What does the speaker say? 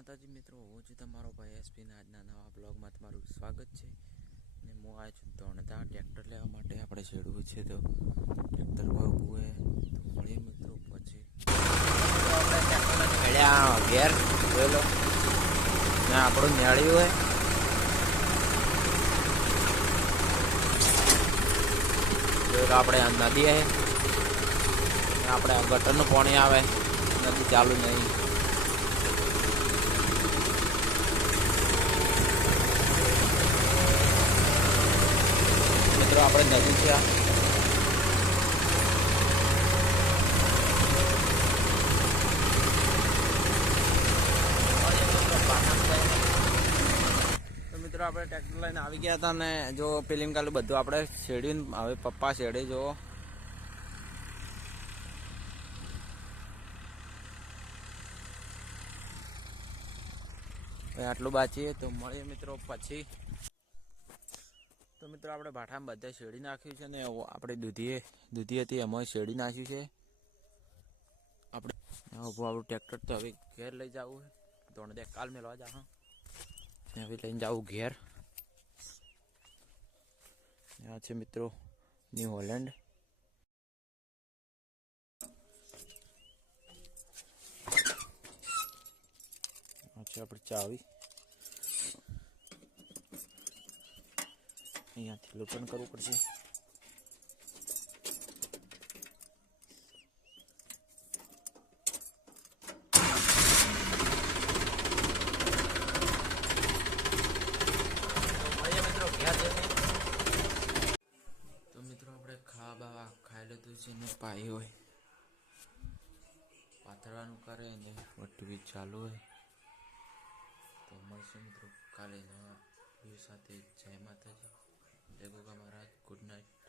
માતાજી મિત્રો, હું છું તમારો ભાઈ એસપીના આજના નવા બ્લોગમાં તમારું સ્વાગત છે. ને હું આવ્યો છું ધોણધા ટ્રેક્ટર લેવા માટે. આપણે છેડવું છે તો ટ્રેક્ટર ઊભું એ તો મળીએ મિત્રો પછી. ઘેર. જોઈ લો. ને આપણું નેળ્યું હોય જોઈ લો, આપણે નદી ને આપણે ગટરનું પાણી આવે. નદી ચાલુ નહીં. મિત્રો, આપણે નદી છે આ. મિત્રો, આપણે ટ્રેક્ટર લઈને આવી ગયા હતા ને જો પેલી કાલે બધું આપણે શેડ્યું હવે પપ્પા શેડે જો આટલું બાચીએ તો મળીએ મિત્રો પછી. તો મિત્રો આપણે ભાઠામાં બધા શેડી નાખ્યું છે ને આપણે દૂધીએ દૂધી હતી એમાં શેડી નાખ્યું છે. આપણે ઉભું આપણું ટ્રેક્ટર તો હવે ઘેર લઈ જવું છે. ધોણ દે કાલ મેળવા જા ને હવે લઈને જવું ઘેર. આ છે મિત્રો ન્યૂ હોલેન્ડ આ છે આપણી ચાવી. અહીંયાથી લોટન કરવું પડશે. તો મિત્રો આપણે ખાવા બાવા ખાઈ લીધું છે ને પાઈ હોય. પાથરવાનું કરે ને વટવી ચાલુ હોય. તો મળશે મિત્રો કાલે નવા જય ગોગા મહારાજ ગુડ નાઇટ